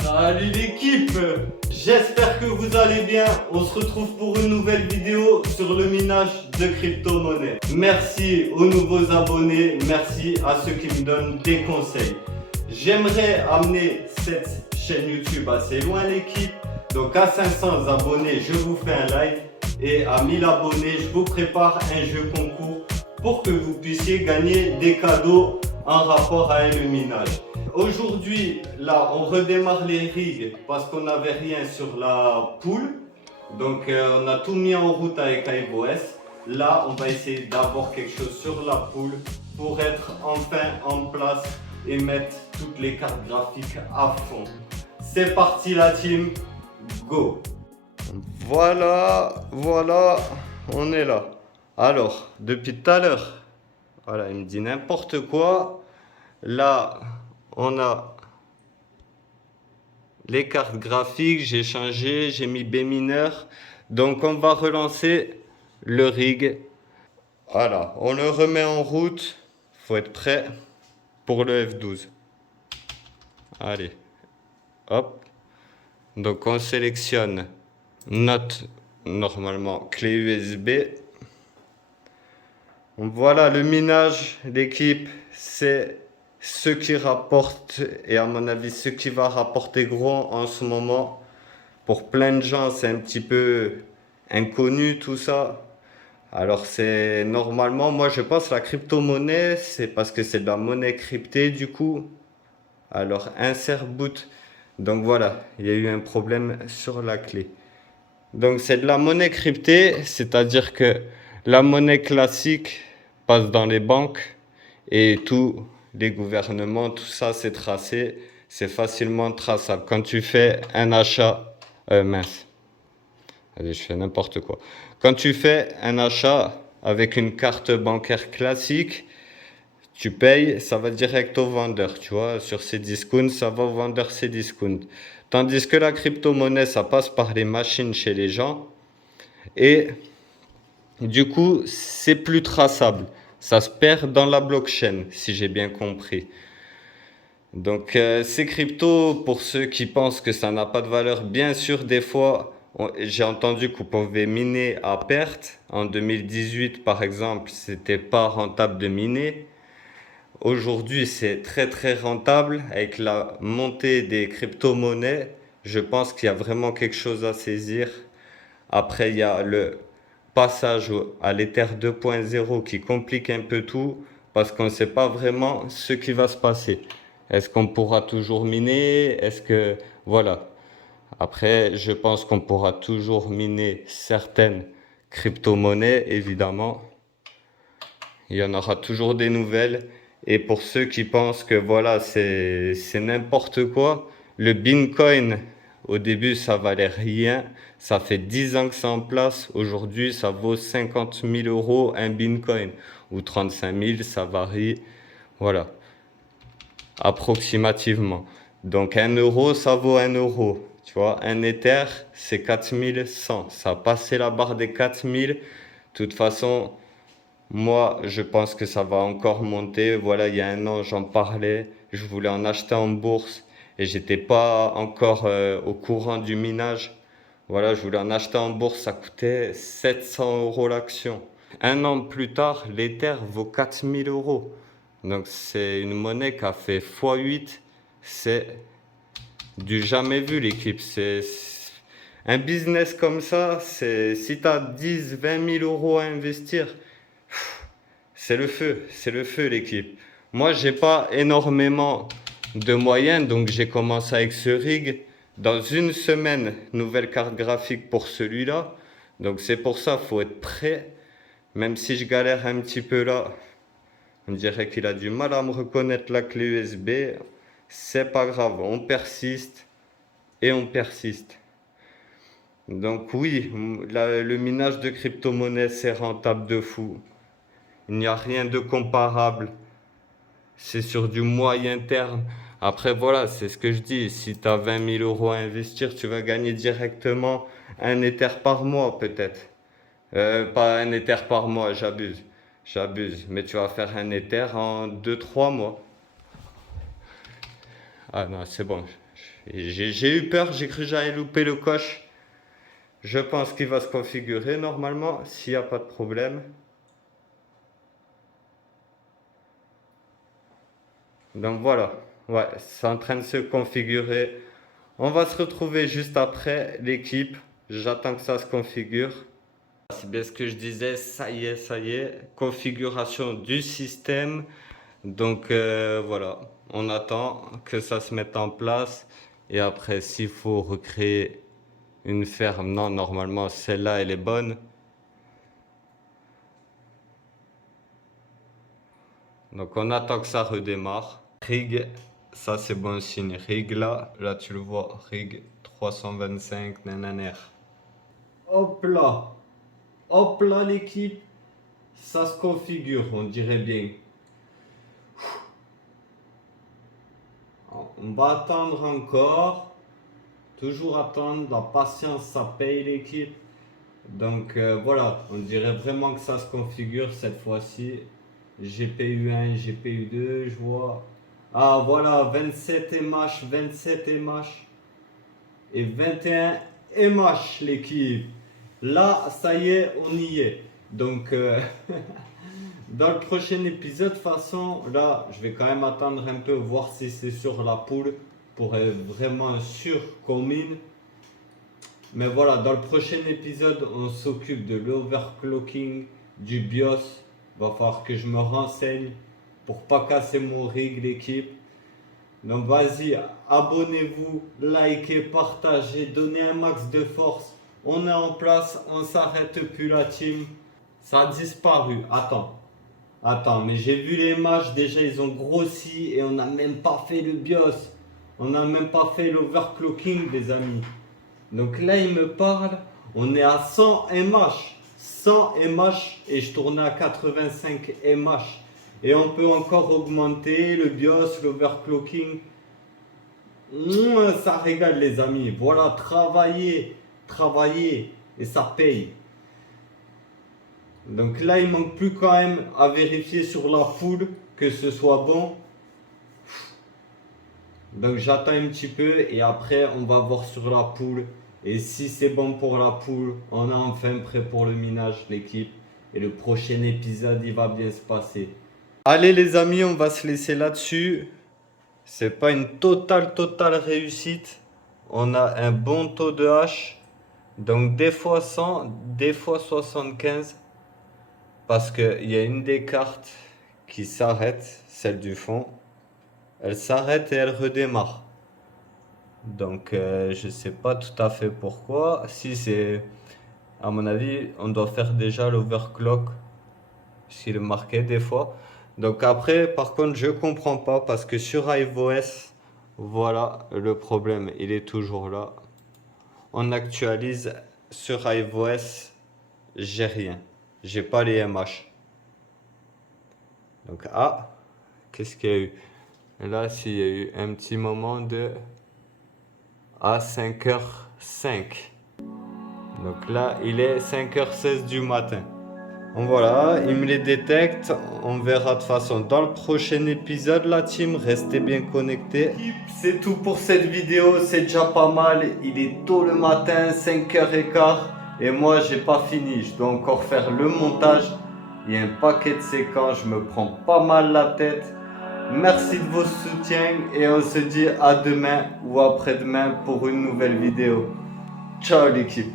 Salut l'équipe, j'espère que vous allez bien. On se retrouve pour une nouvelle vidéo sur le minage de crypto-monnaies. Merci aux nouveaux abonnés, merci à ceux qui me donnent des conseils. J'aimerais amener cette chaîne YouTube assez loin l'équipe. Donc à 500 abonnés, je vous fais un live. Et à 1000 abonnés, je vous prépare un jeu concours pour que vous puissiez gagner des cadeaux en rapport avec le minage. Aujourd'hui, là, on redémarre les rigs parce qu'on n'avait rien sur la poule. Donc, on a tout mis en route avec iOS. Là, on va essayer d'avoir quelque chose sur la poule pour être enfin en place et mettre toutes les cartes graphiques à fond. C'est parti la team, go! Voilà, on est là. Alors, depuis tout à l'heure, voilà, il me dit n'importe quoi. Là, on a les cartes graphiques, j'ai changé, j'ai mis B mineur. Donc on va relancer le rig. Voilà, on le remet en route. Faut être prêt pour le F12. Allez, hop. Donc on sélectionne notre, normalement, clé USB. Voilà, le minage d'équipe, c'est ce qui rapporte, et à mon avis, ce qui va rapporter gros en ce moment. Pour plein de gens, c'est un petit peu inconnu tout ça. Alors c'est normalement, moi je pense la crypto-monnaie, c'est parce que c'est de la monnaie cryptée du coup. Alors insert boot. Donc voilà, il y a eu un problème sur la clé. Donc c'est de la monnaie cryptée, c'est-à-dire que la monnaie classique passe dans les banques et tous les gouvernements, tout ça c'est tracé, c'est facilement traçable. Quand tu fais un achat, mince, allez je fais n'importe quoi. Quand tu fais un achat avec une carte bancaire classique, tu payes, ça va direct au vendeur, tu vois, sur Cdiscount, ça va au vendeur Cdiscount. Tandis que la crypto-monnaie, ça passe par les machines chez les gens et du coup, c'est plus traçable. Ça se perd dans la blockchain, si j'ai bien compris. Donc, ces cryptos, pour ceux qui pensent que ça n'a pas de valeur, bien sûr, des fois, j'ai entendu qu'on pouvait miner à perte. En 2018, par exemple, c'était pas rentable de miner. Aujourd'hui, c'est très très rentable. Avec la montée des crypto-monnaies, je pense qu'il y a vraiment quelque chose à saisir. Après, il y a le passage à l'Ether 2.0 qui complique un peu tout parce qu'on ne sait pas vraiment ce qui va se passer. Est-ce qu'on pourra toujours miner? Est-ce que... Voilà. Après, je pense qu'on pourra toujours miner certaines crypto-monnaies, évidemment. Il y en aura toujours des nouvelles. Et pour ceux qui pensent que voilà, c'est n'importe quoi, le Bitcoin, au début, ça valait rien. Ça fait 10 ans que c'est en place. Aujourd'hui, ça vaut 50 000 euros un Bitcoin. Ou 35 000, ça varie. Voilà. Approximativement. Donc 1 euro, ça vaut 1 euro. Tu vois, un Ether, c'est 4100. Ça a passé la barre des 4000. De toute façon, moi, je pense que ça va encore monter. Voilà, il y a un an, j'en parlais. Je voulais en acheter en bourse et j'étais pas encore au courant du minage. Voilà, je voulais en acheter en bourse, ça coûtait 700 euros l'action. Un an plus tard, l'Ether vaut 4000 euros. Donc c'est une monnaie qui a fait x8. C'est du jamais vu l'équipe. C'est un business comme ça, c'est si tu as 10, 20 000 euros à investir, c'est le feu l'équipe. Moi, j'ai pas énormément de moyens, donc j'ai commencé avec ce rig. Dans une semaine, nouvelle carte graphique pour celui-là. Donc c'est pour ça, faut être prêt. Même si je galère un petit peu là, on dirait qu'il a du mal à me reconnaître la clé USB. C'est pas grave, on persiste et on persiste. Donc oui, le minage de crypto-monnaie, c'est rentable de fou. Il n'y a rien de comparable. C'est sur du moyen terme. Après, voilà, c'est ce que je dis. Si tu as 20 000 euros à investir, tu vas gagner directement un Ether par mois, peut-être. Pas un Ether par mois, j'abuse. J'abuse. Mais tu vas faire un Ether en 2-3 mois. Ah non, c'est bon. J'ai eu peur, j'ai cru que j'allais louper le coche. Je pense qu'il va se configurer normalement, s'il n'y a pas de problème. Donc voilà, ouais, c'est en train de se configurer. On va se retrouver juste après l'équipe. J'attends que ça se configure. C'est bien ce que je disais, ça y est, configuration du système. Donc voilà, on attend que ça se mette en place. Et après, s'il faut recréer une ferme, non, normalement celle-là elle est bonne. Donc on attend que ça redémarre. Rig, ça c'est bon signe. Rig là tu le vois, rig 325 nananer. Hop là l'équipe, ça se configure, on dirait bien. On va attendre encore, toujours attendre, la patience ça paye l'équipe. Donc voilà, on dirait vraiment que ça se configure cette fois-ci. GPU 1, GPU 2, je vois. Ah voilà, 27 MH, 27 MH et 21 MH l'équipe. Là, ça y est, on y est. Donc, dans le prochain épisode, de toute façon, là, je vais quand même attendre un peu, voir si c'est sur la poule pour être vraiment sûr qu'on mine. Mais voilà, dans le prochain épisode, on s'occupe de l'overclocking, du BIOS. Va falloir que je me renseigne pour pas casser mon rig l'équipe. Donc vas-y, abonnez-vous, likez, partagez, donnez un max de force. On est en place, on s'arrête plus la team. Ça a disparu. Attends, mais j'ai vu les matchs, déjà ils ont grossi et on n'a même pas fait le BIOS. On n'a même pas fait l'overclocking les amis. Donc là il me parle, on est à 100 MH. 100 MH et je tournais à 85 MH. Et on peut encore augmenter le BIOS, l'overclocking. Ça régale les amis. Voilà, travailler et ça paye. Donc là il manque plus quand même à vérifier sur la poule que ce soit bon. Donc j'attends un petit peu et après on va voir sur la poule. Et si c'est bon pour la poule, on est enfin prêt pour le minage l'équipe. Et le prochain épisode il va bien se passer. Allez les amis, on va se laisser là-dessus. C'est pas une totale réussite. On a un bon taux de hache. Donc des fois 100, des fois 75. Parce qu'il y a une des cartes qui s'arrête, celle du fond. Elle s'arrête et elle redémarre. Donc je sais pas tout à fait pourquoi. Si c'est, à mon avis, on doit faire déjà l'overclock. S'il est marqué des fois. Donc après, par contre, je comprends pas parce que sur iOS, voilà le problème. Il est toujours là. On actualise sur iOS, j'ai rien. J'ai pas les MH. Donc qu'est-ce qu'il y a eu? Là, s'il y a eu un petit moment de à 5h05. Donc là, il est 5h16 du matin. Donc voilà, il me les détecte. On verra de toute façon dans le prochain épisode, la team. Restez bien connectés. C'est tout pour cette vidéo. C'est déjà pas mal. Il est tôt le matin, 5h15. Et moi, j'ai pas fini. Je dois encore faire le montage. Il y a un paquet de séquences. Je me prends pas mal la tête. Merci de vos soutiens et on se dit à demain ou après-demain pour une nouvelle vidéo. Ciao l'équipe.